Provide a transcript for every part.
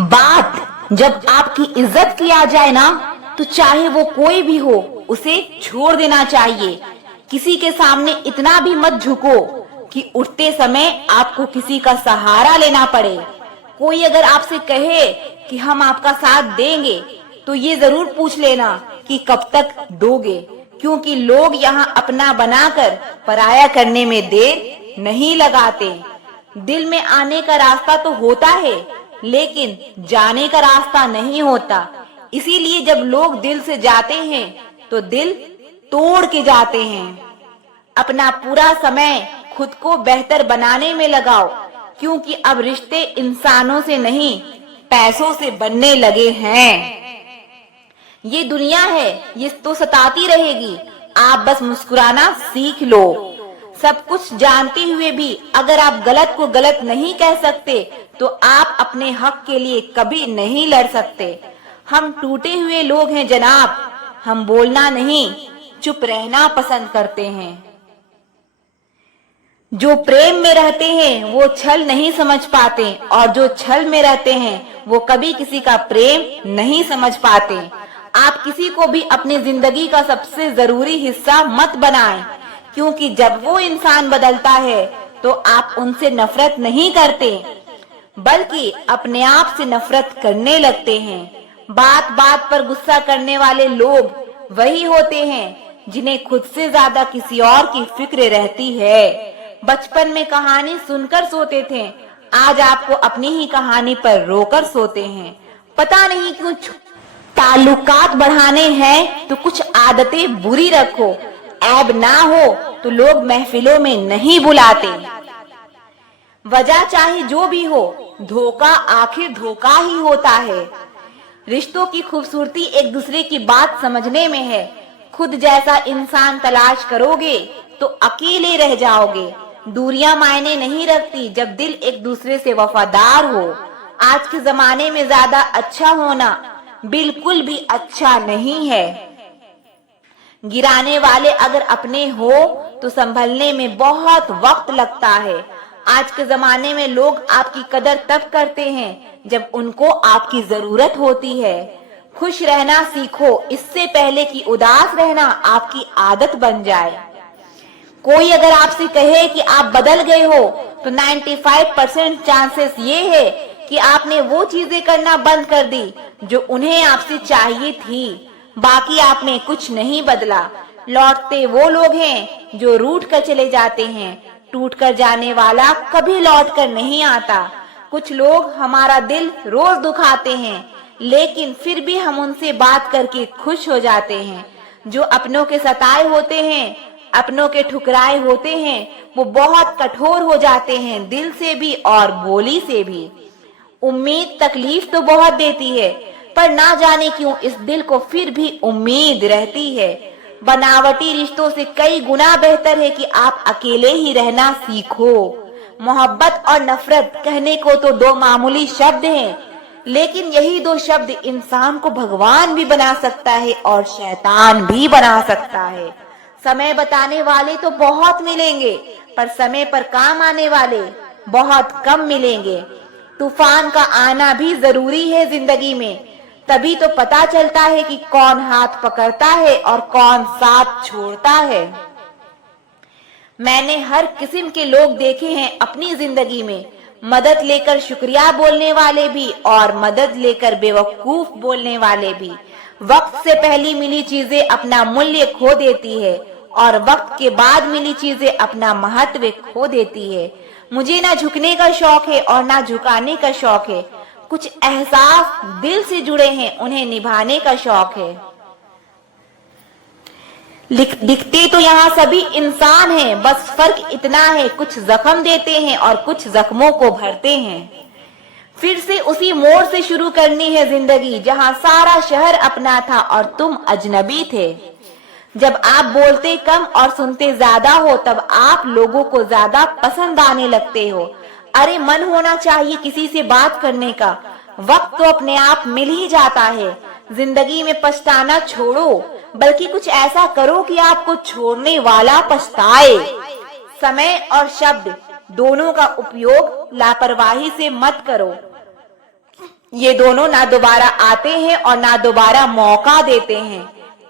बात जब आपकी इज्जत किया जाए ना, तो चाहे वो कोई भी हो, उसे छोड़ देना चाहिए। किसी के सामने इतना भी मत झुको कि उठते समय आपको किसी का सहारा लेना पड़े। कोई अगर आपसे कहे कि हम आपका साथ देंगे, तो ये जरूर पूछ लेना कि कब तक दोगे, क्योंकि लोग यहाँ अपना बनाकर पराया करने में देर नहीं लगाते। दिल में आने का रास्ता तो होता है, लेकिन जाने का रास्ता नहीं होता। इसीलिए जब लोग दिल से जाते हैं तो दिल तोड़ के जाते हैं। अपना पूरा समय खुद को बेहतर बनाने में लगाओ, क्योंकि अब रिश्ते इंसानों से नहीं, पैसों से बनने लगे हैं। ये दुनिया है, ये तो सताती रहेगी। आप बस मुस्कुराना सीख लो। सब कुछ जानते हुए भी अगर आप गलत को गलत नहीं कह सकते, तो आप अपने हक के लिए कभी नहीं लड़ सकते। हम टूटे हुए लोग हैं जनाब, हम बोलना नहीं, चुप रहना पसंद करते हैं। जो प्रेम में रहते हैं वो छल नहीं समझ पाते, और जो छल में रहते हैं वो कभी किसी का प्रेम नहीं समझ पाते। आप किसी को भी अपनी जिंदगी का सबसे जरूरी हिस्सा मत बनाएं, क्योंकि जब वो इंसान बदलता है तो आप उनसे नफरत नहीं करते, बल्कि अपने आप से नफरत करने लगते हैं। बात बात पर गुस्सा करने वाले लोग वही होते हैं जिन्हें खुद से ज्यादा किसी और की फिक्र रहती है। बचपन में कहानी सुनकर सोते थे, आज आपको अपनी ही कहानी पर रोकर सोते हैं। पता नहीं क्यों ताल्लुकात बढ़ाने हैं तो कुछ आदतें बुरी रखो। ऐब ना हो तो लोग महफिलों में नहीं बुलाते। वजह चाहे जो भी हो, धोखा आखिर धोखा ही होता है। रिश्तों की खूबसूरती एक दूसरे की बात समझने में है। खुद जैसा इंसान तलाश करोगे तो अकेले रह जाओगे। दूरियां मायने नहीं रखती जब दिल एक दूसरे से वफादार हो। आज के जमाने में ज्यादा अच्छा होना बिल्कुल भी अच्छा नहीं है। गिराने वाले अगर अपने हो तो संभलने में बहुत वक्त लगता है। आज के जमाने में लोग आपकी कदर तब करते हैं जब उनको आपकी जरूरत होती है। खुश रहना सीखो, इससे पहले कि उदास रहना आपकी आदत बन जाए। कोई अगर आपसे कहे कि आप बदल गए हो, तो 95% चांसेस ये है कि आपने वो चीजें करना बंद कर दी जो उन्हें आपसे चाहिए थी। बाकी आपने कुछ नहीं बदला। लौटते वो लोग हैं जो रूठ कर चले जाते हैं। टूट कर जाने वाला कभी लौट कर नहीं आता। कुछ लोग हमारा दिल रोज दुखाते हैं, लेकिन फिर भी हम उनसे बात करके खुश हो जाते हैं। जो अपनों के सताए होते हैं, अपनों के ठुकराए होते हैं, वो बहुत कठोर हो जाते हैं, दिल से भी और बोली से भी। उम्मीद तकलीफ तो बहुत देती है, पर ना जाने क्यों इस दिल को फिर भी उम्मीद रहती है। बनावटी रिश्तों से कई गुना बेहतर है कि आप अकेले ही रहना सीखो। मोहब्बत और नफरत कहने को तो दो मामूली शब्द हैं, लेकिन यही दो शब्द इंसान को भगवान भी बना सकता है और शैतान भी बना सकता है। समय बताने वाले तो बहुत मिलेंगे, पर समय पर काम आने वाले बहुत कम मिलेंगे। तूफान का आना भी जरूरी है जिंदगी में, तभी तो पता चलता है कि कौन हाथ पकड़ता है और कौन साथ छोड़ता है। मैंने हर किस्म के लोग देखे हैं अपनी जिंदगी में, मदद लेकर शुक्रिया बोलने वाले भी और मदद लेकर बेवकूफ बोलने वाले भी। वक्त से पहले मिली चीजें अपना मूल्य खो देती है, और वक्त के बाद मिली चीजें अपना महत्व खो देती है। मुझे ना झुकने का शौक है और ना झुकाने का शौक है। कुछ एहसास दिल से जुड़े हैं, उन्हें निभाने का शौक है। दिखते तो यहाँ सभी इंसान हैं, बस फर्क इतना है कुछ जख्म देते हैं और कुछ जख्मों को भरते हैं। फिर से उसी मोड़ से शुरू करनी है जिंदगी जहाँ सारा शहर अपना था और तुम अजनबी थे। जब आप बोलते कम और सुनते ज्यादा हो, तब आप लोगों को ज्यादा पसंद आने लगते हो। अरे मन होना चाहिए किसी से बात करने का, वक्त तो अपने आप मिल ही जाता है। जिंदगी में पछताना छोड़ो, बल्कि कुछ ऐसा करो कि आपको छोड़ने वाला पछताए। समय और शब्द दोनों का उपयोग लापरवाही से मत करो। ये दोनों ना दोबारा आते हैं और ना दोबारा मौका देते हैं।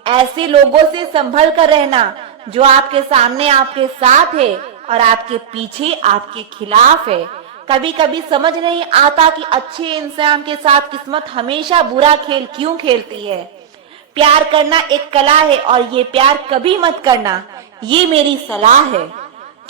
ऐसे लोगों से संभल कर रहना जो आपके सामने आपके साथ है और आपके पीछे आपके खिलाफ है। कभी कभी समझ नहीं आता कि अच्छे इंसान के साथ किस्मत हमेशा बुरा खेल क्यों खेलती है। प्यार करना एक कला है और ये प्यार कभी मत करना, ये मेरी सलाह है।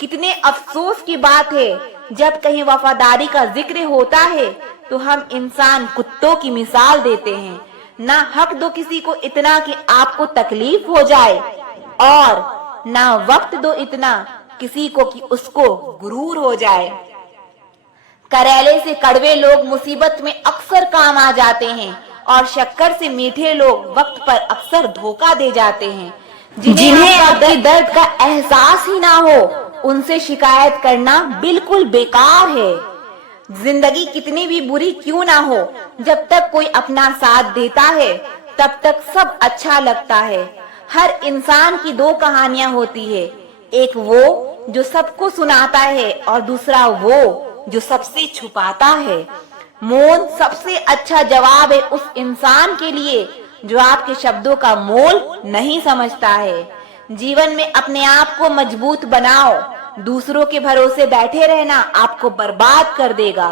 कितने अफसोस की बात है, जब कहीं वफादारी का जिक्र होता है तो हम इंसान कुत्तों की मिसाल देते हैं। ना हक दो किसी को इतना कि आपको तकलीफ हो जाए और ना वक्त दो इतना किसी को कि उसको गुरूर हो जाए। करेले से कड़वे लोग मुसीबत में अक्सर काम आ जाते हैं और शक्कर से मीठे लोग वक्त पर अक्सर धोखा दे जाते हैं। जिन्हें आपके दर्द का एहसास ही ना हो, उनसे शिकायत करना बिल्कुल बेकार है। जिंदगी कितनी भी बुरी क्यों ना हो, जब तक कोई अपना साथ देता है तब तक सब अच्छा लगता है। हर इंसान की दो कहानियां होती है, एक वो जो सबको सुनाता है और दूसरा वो जो सबसे छुपाता है। मौन सबसे अच्छा जवाब है उस इंसान के लिए जो आपके शब्दों का मोल नहीं समझता है। जीवन में अपने आप को मजबूत बनाओ, दूसरों के भरोसे बैठे रहना आपको बर्बाद कर देगा।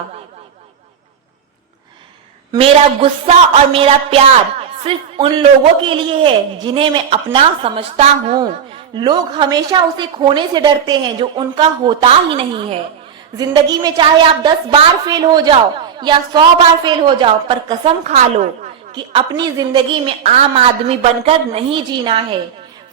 मेरा गुस्सा और मेरा प्यार सिर्फ उन लोगों के लिए है जिन्हें मैं अपना समझता हूँ। लोग हमेशा उसे खोने से डरते हैं जो उनका होता ही नहीं है। जिंदगी में चाहे आप 10 बार फेल हो जाओ या 100 बार फेल हो जाओ, पर कसम खा लो कि अपनी जिंदगी में आम आदमी बनकर नहीं जीना है।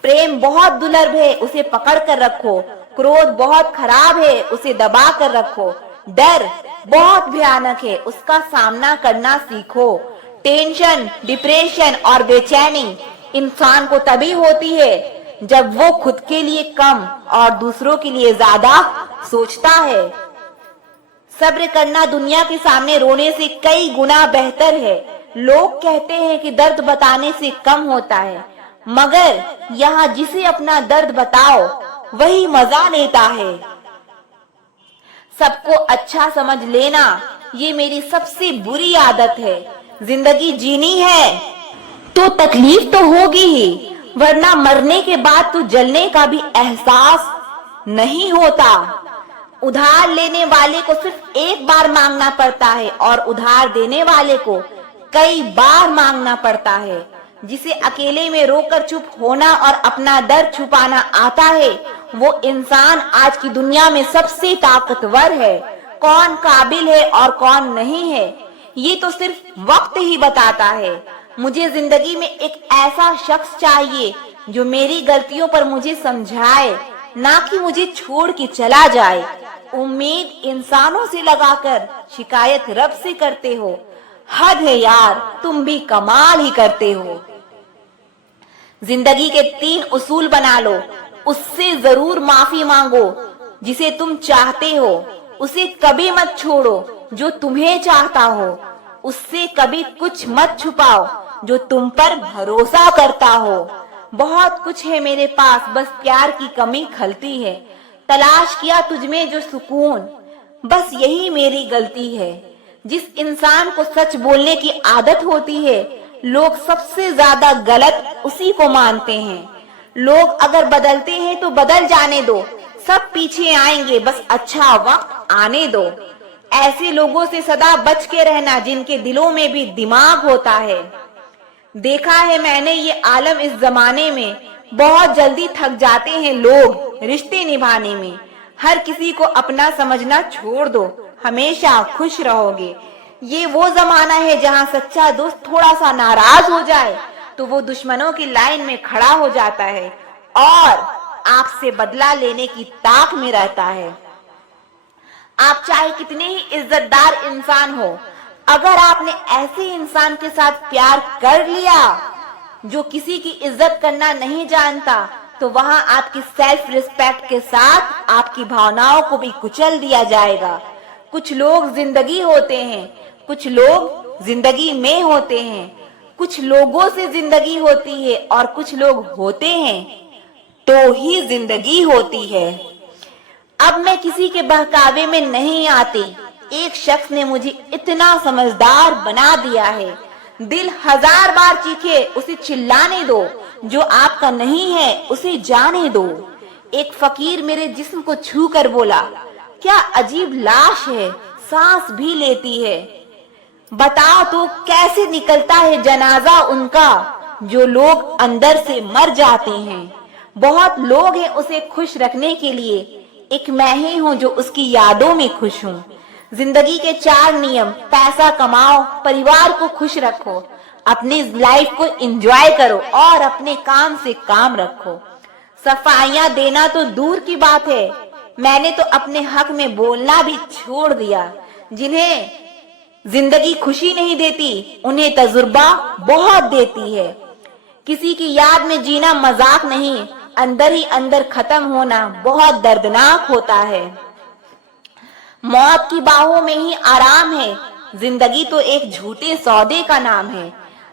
प्रेम बहुत दुर्लभ है, उसे पकड़ कर रखो। क्रोध बहुत खराब है, उसे दबा कर रखो। डर बहुत भयानक है, उसका सामना करना सीखो। टेंशन, डिप्रेशन और बेचैनी इंसान को तभी होती है जब वो खुद के लिए कम और दूसरों के लिए ज्यादा सोचता है। सब्र करना दुनिया के सामने रोने से कई गुना बेहतर है। लोग कहते हैं कि दर्द बताने से कम होता है, मगर यहाँ जिसे अपना दर्द बताओ वही मजा लेता है। सबको अच्छा समझ लेना ये मेरी सबसे बुरी आदत है। जिंदगी जीनी है तो तकलीफ तो होगी ही, वरना मरने के बाद तो जलने का भी एहसास नहीं होता। उधार लेने वाले को सिर्फ एक बार मांगना पड़ता है और उधार देने वाले को कई बार मांगना पड़ता है। जिसे अकेले में रोकर चुप होना और अपना दर्द छुपाना आता है, वो इंसान आज की दुनिया में सबसे ताकतवर है। कौन काबिल है और कौन नहीं है, ये तो सिर्फ वक्त ही बताता है। मुझे जिंदगी में एक ऐसा शख्स चाहिए जो मेरी गलतियों पर मुझे समझाए, ना कि मुझे छोड़ के चला जाए। उम्मीद इंसानों से लगाकर शिकायत रब से करते हो। हद है यार, तुम भी कमाल ही करते हो। जिंदगी के 3 उसूल बना लो, उससे जरूर माफी मांगो जिसे तुम चाहते हो, उसे कभी मत छोड़ो जो तुम्हें चाहता हो, उससे कभी कुछ मत छुपाओ जो तुम पर भरोसा करता हो। बहुत कुछ है मेरे पास, बस प्यार की कमी खलती है। तलाश किया तुझमें जो सुकून, बस यही मेरी गलती है। जिस इंसान को सच बोलने की आदत होती है, लोग सबसे ज्यादा गलत उसी को मानते हैं। लोग अगर बदलते हैं तो बदल जाने दो, सब पीछे आएंगे, बस अच्छा वक्त आने दो। ऐसे लोगों से सदा बच के रहना जिनके दिलों में भी दिमाग होता है। देखा है मैंने ये आलम इस जमाने में, बहुत जल्दी थक जाते हैं लोग रिश्ते निभाने में। हर किसी को अपना समझना छोड़ दो, हमेशा खुश रहोगे। ये वो जमाना है जहाँ सच्चा दोस्त थोड़ा सा नाराज हो जाए तो वो दुश्मनों की लाइन में खड़ा हो जाता है और आपसे बदला लेने की ताक में रहता है। आप चाहे कितने ही इज्जतदार इंसान हो, अगर आपने ऐसे इंसान के साथ प्यार कर लिया जो किसी की इज्जत करना नहीं जानता, तो वहां आपकी सेल्फ रिस्पेक्ट के साथ आपकी भावनाओं को भी कुचल दिया जाएगा। कुछ लोग जिंदगी होते हैं, कुछ लोग जिंदगी में होते हैं, कुछ लोगों से जिंदगी होती है और कुछ लोग होते हैं तो ही जिंदगी होती है। अब मैं किसी के बहकावे में नहीं आती, एक शख्स ने मुझे इतना समझदार बना दिया है। दिल 1000 बार चीखे, उसे चिल्लाने दो। जो आपका नहीं है उसे जाने दो। एक फकीर मेरे जिस्म को छू कर बोला, क्या अजीब लाश है, सांस भी लेती है। बताओ तो कैसे निकलता है जनाजा उनका, जो लोग अंदर से मर जाते हैं। बहुत लोग हैं उसे खुश रखने के लिए, एक मैं ही हूं जो उसकी यादों में खुश हूं। जिंदगी के 4 नियम, पैसा कमाओ, परिवार को खुश रखो, अपनी लाइफ को एंजॉय करो और अपने काम से काम रखो। सफाइयां देना तो दूर की बात है, मैंने तो अपने हक में बोलना भी छोड़ दिया। जिन्हें जिंदगी खुशी नहीं देती, उन्हें तजुर्बा बहुत देती है। किसी की याद में जीना मजाक नहीं, अंदर ही अंदर खत्म होना बहुत दर्दनाक होता है। मौत की बाहों में ही आराम है, जिंदगी तो एक झूठे सौदे का नाम है।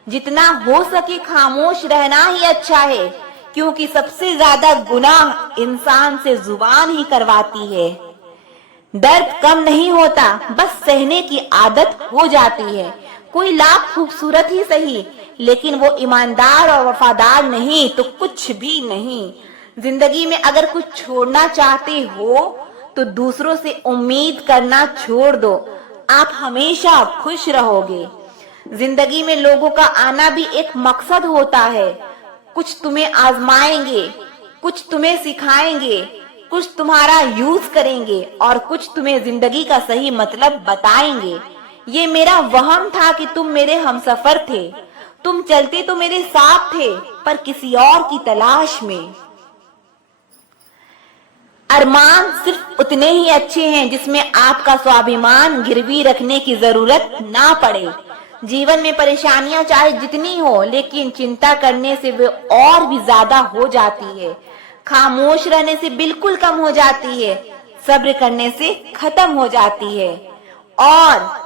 जितना हो सके खामोश रहना ही अच्छा है, क्योंकि सबसे ज्यादा गुनाह इंसान से जुबान ही करवाती है। दर्द कम नहीं होता, बस सहने की आदत हो जाती है। कोई लाख खूबसूरत ही सही, लेकिन वो ईमानदार और वफादार नहीं तो कुछ भी नहीं। जिंदगी में अगर कुछ छोड़ना चाहते हो तो दूसरों से उम्मीद करना छोड़ दो, आप हमेशा खुश रहोगे। जिंदगी में लोगों का आना भी एक मकसद होता है। कुछ तुम्हें आजमाएंगे, कुछ तुम्हें सिखाएंगे, कुछ तुम्हारा यूज करेंगे और कुछ तुम्हें जिंदगी का सही मतलब बताएंगे। ये मेरा वहम था कि तुम मेरे हमसफर थे, तुम चलते तो मेरे साथ थे, पर किसी और की तलाश में। अरमान सिर्फ उतने ही अच्छे हैं जिसमें आपका स्वाभिमान गिरवी रखने की जरूरत ना पड़े। जीवन में परेशानियां चाहे जितनी हो, लेकिन चिंता करने से वे और भी ज्यादा हो जाती है। खामोश रहने से बिल्कुल कम हो जाती है, सब्र करने से खत्म हो जाती है और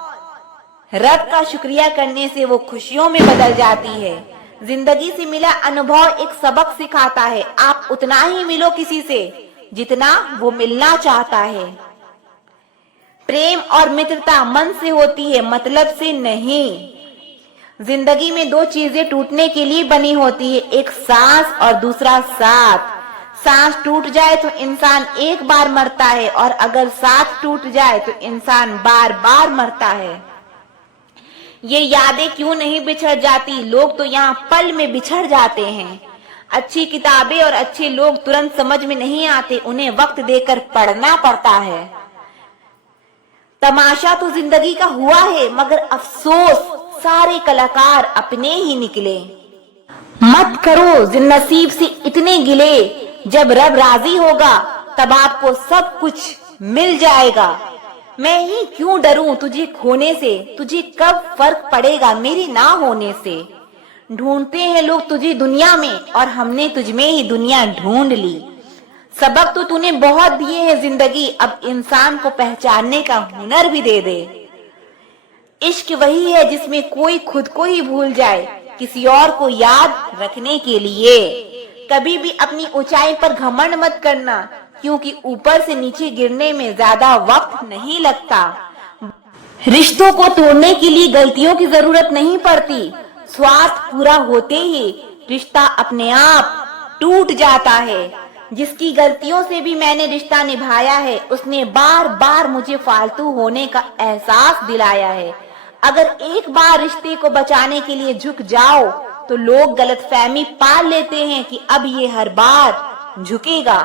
रब का शुक्रिया करने से वो खुशियों में बदल जाती है। जिंदगी से मिला अनुभव एक सबक सिखाता है, आप उतना ही मिलो किसी से जितना वो मिलना चाहता है। प्रेम और मित्रता मन से होती है, मतलब से नहीं। जिंदगी में 2 चीजें टूटने के लिए बनी होती है, एक सांस और दूसरा साथ। सांस टूट जाए तो इंसान एक बार मरता है और अगर साथ टूट जाए तो इंसान बार बार मरता है। ये यादें क्यों नहीं बिछड़ जाती, लोग तो यहाँ पल में बिछड़ जाते हैं। अच्छी किताबें और अच्छे लोग तुरंत समझ में नहीं आते, उन्हें वक्त देकर पढ़ना पड़ता है। तमाशा तो जिंदगी का हुआ है, मगर अफसोस सारे कलाकार अपने ही निकले। मत करो नसीब से इतने गिले, जब रब राजी होगा तब आपको सब कुछ मिल जाएगा। मैं ही क्यों डरूं तुझे खोने से, तुझे कब फर्क पड़ेगा मेरे ना होने से। ढूंढते हैं लोग तुझे दुनिया में और हमने तुझमें ही दुनिया ढूंढ ली। सबक तो तूने बहुत दिए हैं जिंदगी, अब इंसान को पहचानने का हुनर भी दे दे। इश्क वही है जिसमें कोई खुद को ही भूल जाए किसी और को याद रखने के लिए। कभी भी अपनी ऊंचाई पर घमंड मत करना, क्योंकि ऊपर से नीचे गिरने में ज्यादा वक्त नहीं लगता। रिश्तों को तोड़ने के लिए गलतियों की जरूरत नहीं पड़ती, स्वार्थ पूरा होते ही रिश्ता अपने आप टूट जाता है। जिसकी गलतियों से भी मैंने रिश्ता निभाया है, उसने बार बार मुझे फालतू होने का एहसास दिलाया है। अगर एक बार रिश्ते को बचाने के लिए झुक जाओ तो लोग गलतफहमी पाल लेते हैं कि अब ये हर बार झुकेगा।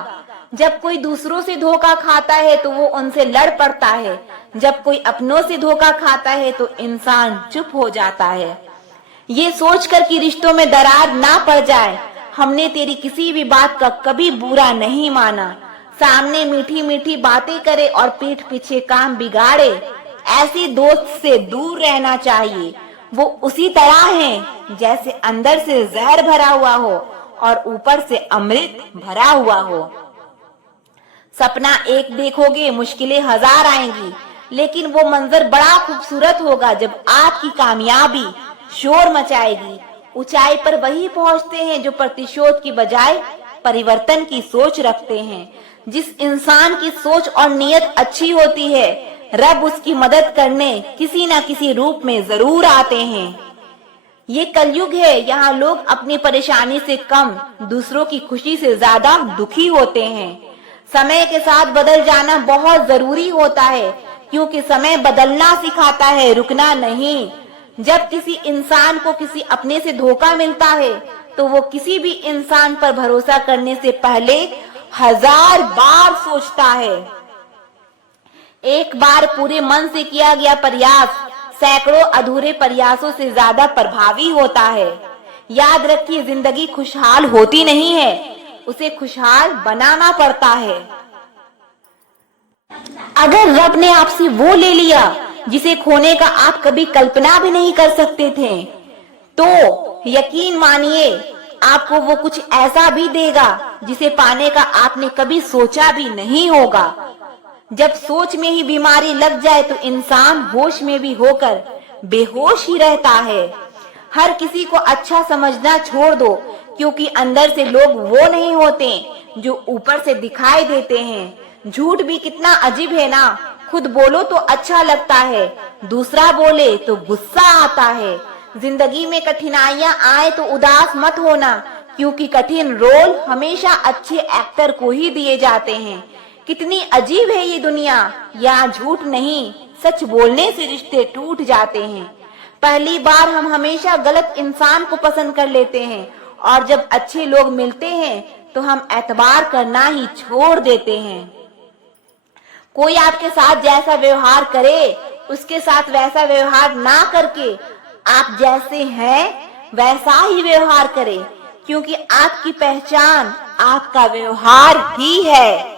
जब कोई दूसरों से धोखा खाता है तो वो उनसे लड़ पड़ता है, जब कोई अपनों से धोखा खाता है तो इंसान चुप हो जाता है। ये सोचकर कि रिश्तों में दरार ना पड़ जाए, हमने तेरी किसी भी बात का कभी बुरा नहीं माना। सामने मीठी मीठी बातें करे और पीठ पीछे काम बिगाड़े, ऐसे दोस्त से दूर रहना चाहिए। वो उसी तरह हैं जैसे अंदर से जहर भरा हुआ हो और ऊपर से अमृत भरा हुआ हो। सपना एक देखोगे, मुश्किलें 1000 आएंगी, लेकिन वो मंजर बड़ा खूबसूरत होगा जब आपकी कामयाबी शोर मचाएगी। ऊंचाई पर वही पहुंचते हैं जो प्रतिशोध की बजाय परिवर्तन की सोच रखते हैं। जिस इंसान की सोच और नीयत अच्छी होती है रब उसकी मदद करने किसी न किसी रूप में जरूर आते हैं। ये कलयुग है, यहाँ लोग अपनी परेशानी से कम दूसरों की खुशी से ज्यादा दुखी होते हैं। समय के साथ बदल जाना बहुत जरूरी होता है, क्योंकि समय बदलना सिखाता है, रुकना नहीं। जब किसी इंसान को किसी अपने से धोखा मिलता है तो वो किसी भी इंसान पर भरोसा करने से पहले 1000 बार सोचता है। एक बार पूरे मन से किया गया प्रयास सैकड़ों अधूरे प्रयासों से ज्यादा प्रभावी होता है। याद रखिए, जिंदगी खुशहाल होती नहीं है, उसे खुशहाल बनाना पड़ता है। अगर रब ने आपसे वो ले लिया जिसे खोने का आप कभी कल्पना भी नहीं कर सकते थे, तो यकीन मानिए आपको वो कुछ ऐसा भी देगा जिसे पाने का आपने कभी सोचा भी नहीं होगा। जब सोच में ही बीमारी लग जाए तो इंसान होश में भी होकर बेहोश ही रहता है। हर किसी को अच्छा समझना छोड़ दो, क्योंकि अंदर से लोग वो नहीं होते जो ऊपर से दिखाई देते हैं। झूठ भी कितना अजीब है ना, खुद बोलो तो अच्छा लगता है, दूसरा बोले तो गुस्सा आता है। जिंदगी में कठिनाइयां आए तो उदास मत होना, क्योंकि कठिन रोल हमेशा अच्छे एक्टर को ही दिए जाते हैं। कितनी अजीब है ये दुनिया, यहाँ झूठ नहीं, सच बोलने से रिश्ते टूट जाते हैं। पहली बार हम हमेशा गलत इंसान को पसंद कर लेते हैं, और जब अच्छे लोग मिलते हैं तो हम एतबार करना ही छोड़ देते हैं। कोई आपके साथ जैसा व्यवहार करे, उसके साथ वैसा व्यवहार ना करके आप जैसे हैं वैसा ही व्यवहार करे, क्योंकि आपकी पहचान आपका व्यवहार ही है।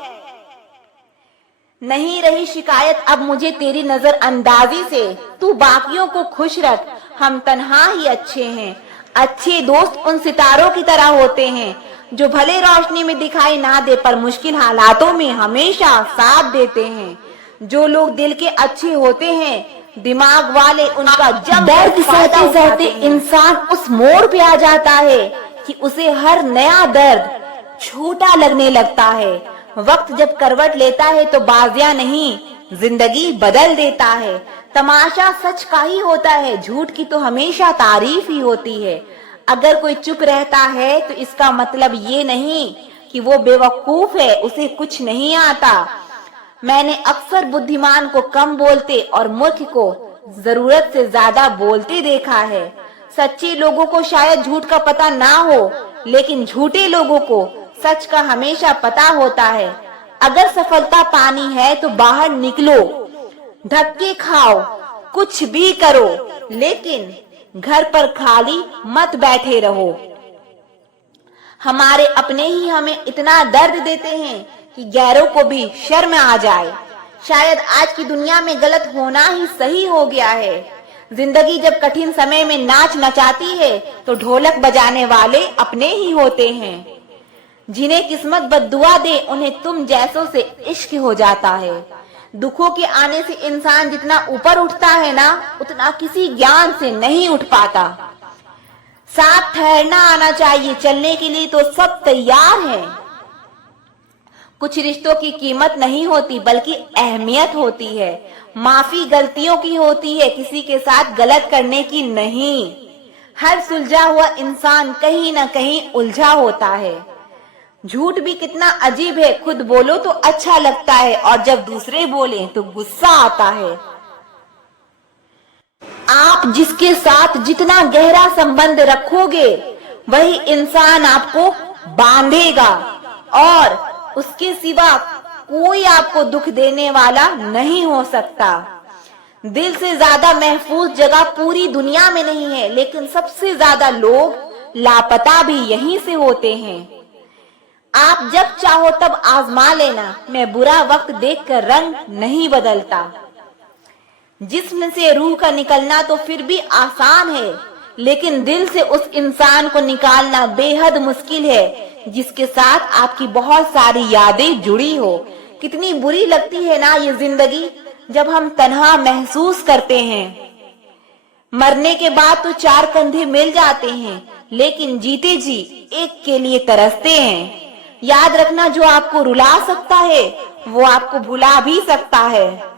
नहीं रही शिकायत अब मुझे तेरी नजर अंदाजी से, तू बाकियों को खुश रख, हम तन्हा ही अच्छे हैं। अच्छे दोस्त उन सितारों की तरह होते हैं जो भले रोशनी में दिखाई ना दे पर मुश्किल हालातों में हमेशा साथ देते हैं। जो लोग दिल के अच्छे होते हैं, दिमाग वाले, उनका जब दर्द सहते सहते इंसान उस मोड़ पे आ जाता है कि उसे हर नया दर्द छोटा लगने लगता है। वक्त जब करवट लेता है तो बाजियां नहीं, जिंदगी बदल देता है। तमाशा सच का ही होता है, झूठ की तो हमेशा तारीफ ही होती है। अगर कोई चुप रहता है तो इसका मतलब ये नहीं कि वो बेवकूफ है, उसे कुछ नहीं आता। मैंने अक्सर बुद्धिमान को कम बोलते और मूर्ख को जरूरत से ज्यादा बोलते देखा है। सच्चे लोगों को शायद झूठ का पता ना हो, लेकिन झूठे लोगों को सच का हमेशा पता होता है। अगर सफलता पानी है तो बाहर निकलो, धक्के खाओ, कुछ भी करो, लेकिन घर पर खाली मत बैठे रहो। हमारे अपने ही हमें इतना दर्द देते हैं कि गैरों को भी शर्म आ जाए। शायद आज की दुनिया में गलत होना ही सही हो गया है। जिंदगी जब कठिन समय में नाच नचाती है तो ढोलक बजाने वाले अपने ही होते हैं। जिन्हें किस्मत बद्दुआ दे उन्हें तुम जैसों से इश्क हो जाता है। दुखों के आने से इंसान जितना ऊपर उठता है ना, उतना किसी ज्ञान से नहीं उठ पाता। साथ ठहरना आना चाहिए, चलने के लिए तो सब तैयार हैं। कुछ रिश्तों की कीमत नहीं होती बल्कि अहमियत होती है। माफी गलतियों की होती है, किसी के साथ गलत करने की नहीं। हर सुलझा हुआ इंसान कहीं न कहीं उलझा होता है। झूठ भी कितना अजीब है, खुद बोलो तो अच्छा लगता है और जब दूसरे बोले तो गुस्सा आता है। आप जिसके साथ जितना गहरा संबंध रखोगे वही इंसान आपको बांधेगा, और उसके सिवा कोई आपको दुख देने वाला नहीं हो सकता। दिल से ज्यादा महफूज जगह पूरी दुनिया में नहीं है, लेकिन सबसे ज्यादा लोग लापता भी यहीं से होते हैं। आप जब चाहो तब आजमा लेना, मैं बुरा वक्त देखकर रंग नहीं बदलता। जिस्म से रूह का निकलना तो फिर भी आसान है, लेकिन दिल से उस इंसान को निकालना बेहद मुश्किल है जिसके साथ आपकी बहुत सारी यादें जुड़ी हो। कितनी बुरी लगती है ना ये जिंदगी जब हम तन्हा महसूस करते हैं। मरने के बाद तो चार कंधे मिल जाते हैं, लेकिन जीते जी एक के लिए तरसते हैं। याद रखना, जो आपको रुला सकता है वो आपको भुला भी सकता है।